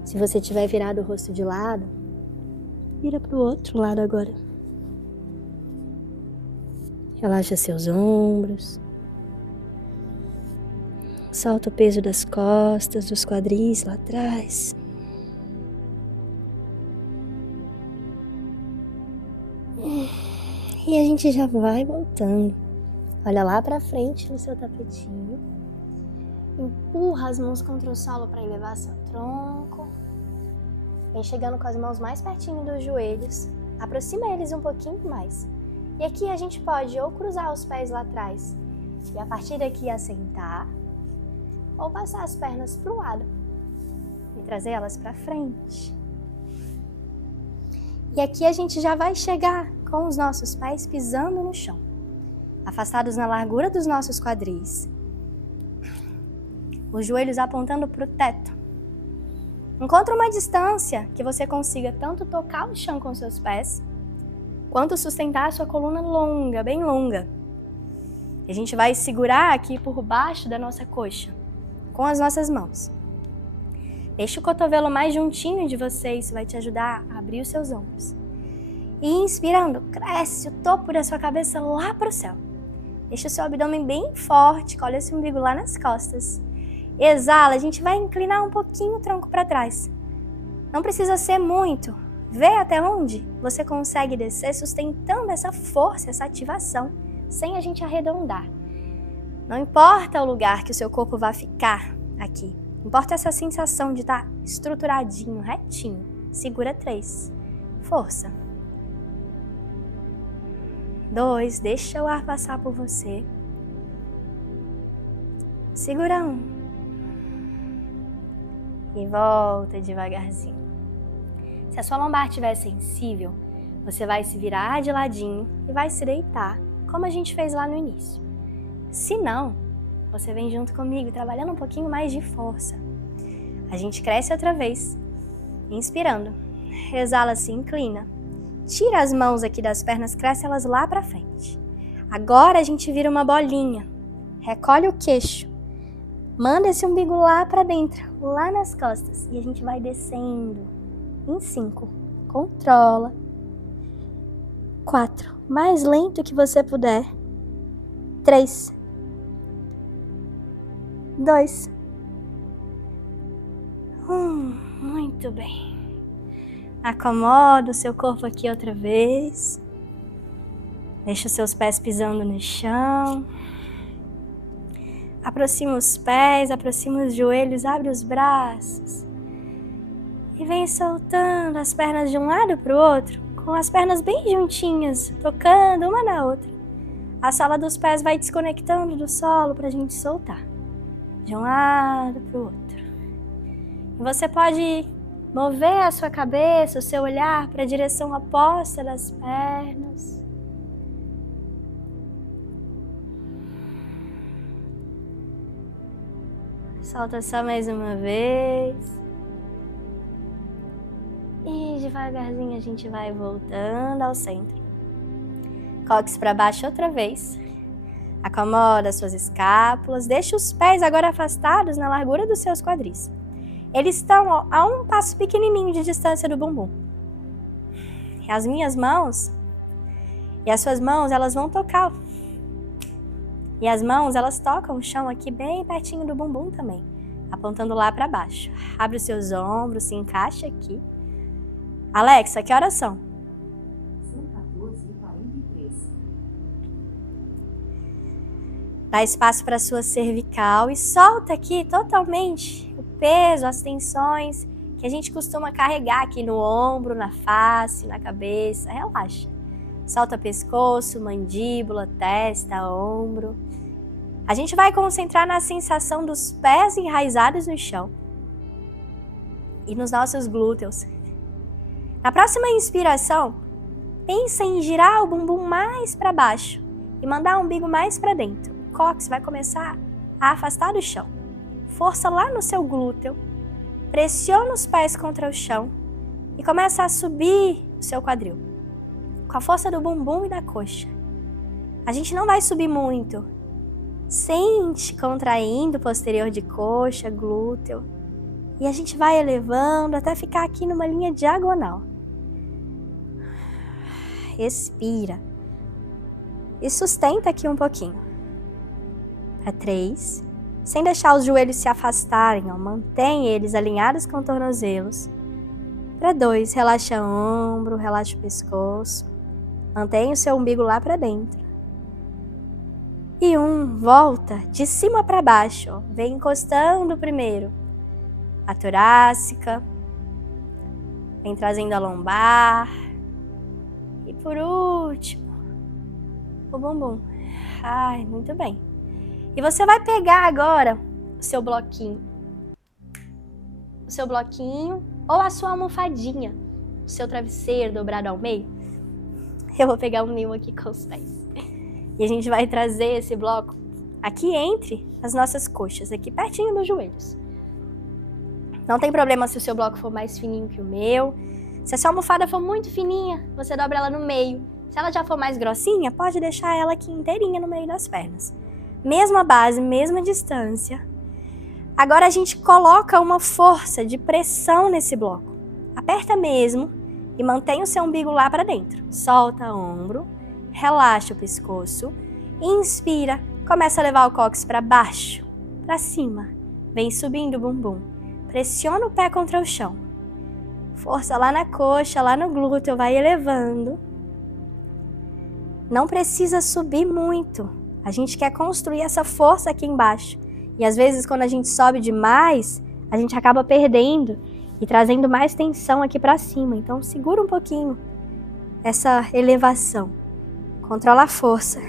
Se você tiver virado o rosto de lado, vira para o outro lado agora. Relaxa seus ombros. Solta o peso das costas, dos quadris lá atrás. E a gente já vai voltando. Olha lá pra frente no seu tapetinho. Empurra as mãos contra o solo para elevar seu tronco. Vem chegando com as mãos mais pertinho dos joelhos. Aproxima eles um pouquinho mais. E aqui a gente pode ou cruzar os pés lá atrás e a partir daqui assentar, ou passar as pernas para o lado e trazer elas para frente. E aqui a gente já vai chegar com os nossos pés pisando no chão, afastados na largura dos nossos quadris, os joelhos apontando para o teto. Encontre uma distância que você consiga tanto tocar o chão com seus pés, quanto sustentar a sua coluna longa, bem longa. E a gente vai segurar aqui por baixo da nossa coxa, com as nossas mãos. Deixa o cotovelo mais juntinho de você, isso vai te ajudar a abrir os seus ombros. E inspirando, cresce o topo da sua cabeça lá para o céu. Deixa o seu abdômen bem forte, colhe esse umbigo lá nas costas. Exala, a gente vai inclinar um pouquinho o tronco para trás. Não precisa ser muito. Vê até onde você consegue descer sustentando essa força, essa ativação, sem a gente arredondar. Não importa o lugar que o seu corpo vai ficar aqui. Importa essa sensação de estar estruturadinho, retinho. Segura 3. Força. 2. Deixa o ar passar por você. Segura 1. E volta devagarzinho. Se a sua lombar estiver sensível, você vai se virar de ladinho e vai se deitar, como a gente fez lá no início. Se não, você vem junto comigo, trabalhando um pouquinho mais de força. A gente cresce outra vez, inspirando. Exala, se inclina. Tira as mãos aqui das pernas, cresce elas lá pra frente. Agora a gente vira uma bolinha. Recolhe o queixo. Manda esse umbigo lá pra dentro, lá nas costas. E a gente vai descendo. Em 5. Controla. 4. Mais lento que você puder. 3. 2. 1. Muito bem. Acomoda o seu corpo aqui outra vez. Deixa os seus pés pisando no chão. Aproxima os pés, aproxima os joelhos, abre os braços. E vem soltando as pernas de um lado para o outro, com as pernas bem juntinhas, tocando uma na outra. A sola dos pés vai desconectando do solo para a gente soltar. De um lado para o outro. E você pode mover a sua cabeça, o seu olhar para a direção oposta das pernas. Solta só mais uma vez. E devagarzinho a gente vai voltando ao centro. Cóccix para baixo outra vez. Acomoda as suas escápulas. Deixa os pés agora afastados na largura dos seus quadris. Eles estão a um passo pequenininho de distância do bumbum. E as minhas mãos e as suas mãos, elas vão tocar. E as mãos, elas tocam o chão aqui bem pertinho do bumbum também, apontando lá para baixo. Abre os seus ombros, se encaixa aqui. Alexa, que horas são? São 14h43. Dá espaço para a sua cervical e solta aqui totalmente o peso, as tensões que a gente costuma carregar aqui no ombro, na face, na cabeça. Relaxa. Solta pescoço, mandíbula, testa, ombro. A gente vai concentrar na sensação dos pés enraizados no chão e nos nossos glúteos. Na próxima inspiração, pensa em girar o bumbum mais para baixo e mandar o umbigo mais para dentro. O cóccix vai começar a afastar do chão. Força lá no seu glúteo, pressiona os pés contra o chão e começa a subir o seu quadril. Com a força do bumbum e da coxa. A gente não vai subir muito. Sente contraindo o posterior de coxa, glúteo. E a gente vai elevando até ficar aqui numa linha diagonal. Respira. E sustenta aqui um pouquinho. Para 3. Sem deixar os joelhos se afastarem, ó. Mantém eles alinhados com os tornozelos. Para 2. Relaxa o ombro, relaxa o pescoço. Mantém o seu umbigo lá para dentro. E 1. Volta de cima para baixo, ó. Vem encostando primeiro a torácica. Vem trazendo a lombar. E por último, o bumbum. Ai, muito bem. E você vai pegar agora o seu bloquinho. O seu bloquinho ou a sua almofadinha. O seu travesseiro dobrado ao meio. Eu vou pegar o meu aqui com os pés. E a gente vai trazer esse bloco aqui entre as nossas coxas, aqui pertinho dos joelhos. Não tem problema se o seu bloco for mais fininho que o meu. Se a sua almofada for muito fininha, você dobra ela no meio. Se ela já for mais grossinha, pode deixar ela aqui inteirinha no meio das pernas. Mesma base, mesma distância. Agora a gente coloca uma força de pressão nesse bloco. Aperta mesmo e mantém o seu umbigo lá para dentro. Solta o ombro, relaxa o pescoço. Inspira, começa a levar o cóccix para baixo, para cima. Vem subindo o bumbum. Pressiona o pé contra o chão. Força lá na coxa, lá no glúteo, vai elevando. Não precisa subir muito. A gente quer construir essa força aqui embaixo. E às vezes quando a gente sobe demais, a gente acaba perdendo e trazendo mais tensão aqui para cima. Então segura um pouquinho essa elevação. Controla a força.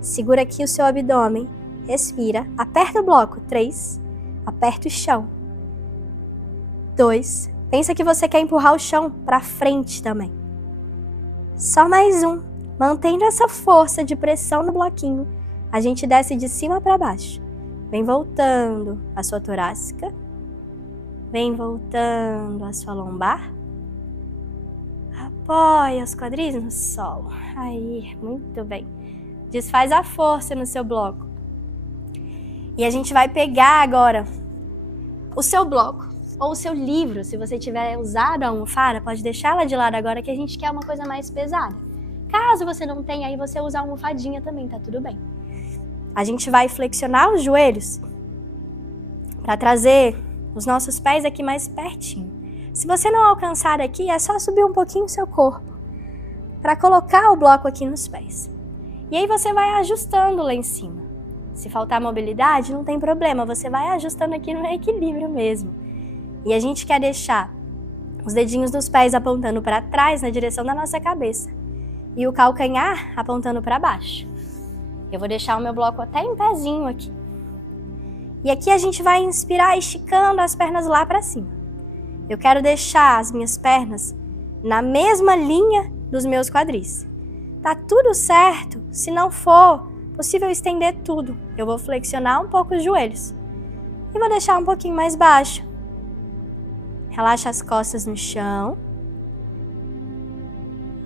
Segura aqui o seu abdômen. Respira. Aperta o bloco. 3. Aperta o chão. 2. Pensa que você quer empurrar o chão para frente também. Só mais 1. Mantendo essa força de pressão no bloquinho, a gente desce de cima para baixo. Vem voltando a sua torácica. Vem voltando a sua lombar. Apoia os quadris no solo. Aí, muito bem. Desfaz a força no seu bloco. E a gente vai pegar agora o seu bloco. Ou o seu livro, se você tiver usado a almofada, pode deixar ela de lado agora que a gente quer uma coisa mais pesada. Caso você não tenha, aí você usa a almofadinha também, tá tudo bem. A gente vai flexionar os joelhos para trazer os nossos pés aqui mais pertinho. Se você não alcançar aqui, é só subir um pouquinho o seu corpo para colocar o bloco aqui nos pés. E aí você vai ajustando lá em cima. Se faltar mobilidade, não tem problema, você vai ajustando aqui no equilíbrio mesmo. E a gente quer deixar os dedinhos dos pés apontando para trás na direção da nossa cabeça e o calcanhar apontando para baixo. Eu vou deixar o meu bloco até em pezinho aqui. E aqui a gente vai inspirar esticando as pernas lá para cima. Eu quero deixar as minhas pernas na mesma linha dos meus quadris. Tá tudo certo? Se não for possível estender tudo, eu vou flexionar um pouco os joelhos e vou deixar um pouquinho mais baixo. Relaxa as costas no chão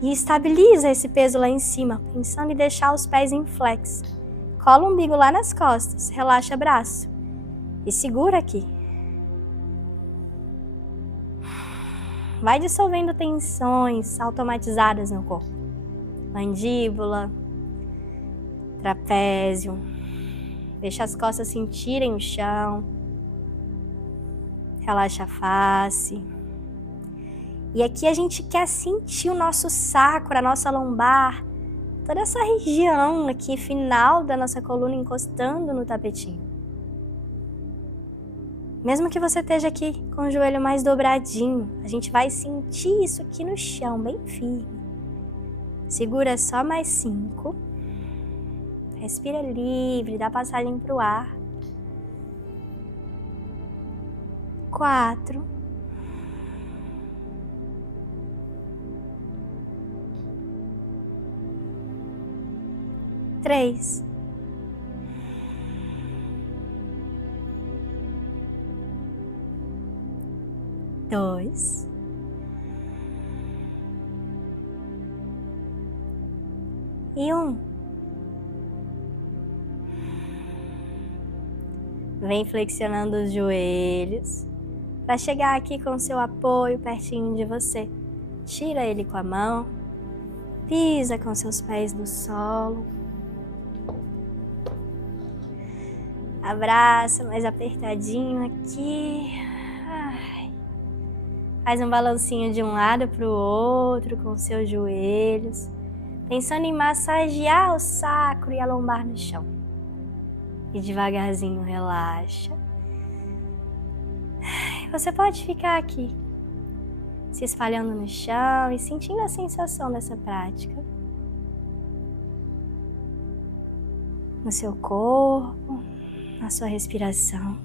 e estabiliza esse peso lá em cima, pensando em deixar os pés em flex. Cola o umbigo lá nas costas, relaxa o braço e segura aqui. Vai dissolvendo tensões automatizadas no corpo. Mandíbula, trapézio. Deixa as costas sentirem o chão. Relaxa a face. E aqui a gente quer sentir o nosso sacro, a nossa lombar, toda essa região aqui final da nossa coluna encostando no tapetinho. Mesmo que você esteja aqui com o joelho mais dobradinho, a gente vai sentir isso aqui no chão, bem firme. Segura só mais 5. Respira livre, dá passagem para o ar. 4. 3. 2. 1. Vem flexionando os joelhos para chegar aqui com o seu apoio pertinho de você. Tira ele com a mão, pisa com seus pés no solo. Abraça mais apertadinho aqui. Faz um balancinho de um lado para o outro com seus joelhos, pensando em massagear o sacro e a lombar no chão. E devagarzinho relaxa. Você pode ficar aqui, se espalhando no chão e sentindo a sensação dessa prática no seu corpo, na sua respiração.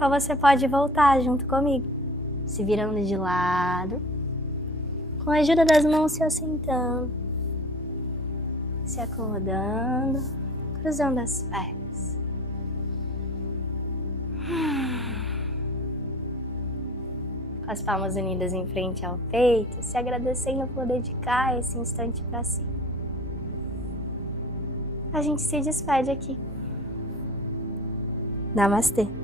Ou você pode voltar junto comigo, se virando de lado, com a ajuda das mãos se assentando, se acomodando, cruzando as pernas. Com as palmas unidas em frente ao peito, se agradecendo por dedicar esse instante para si. A gente se despede aqui. Namastê.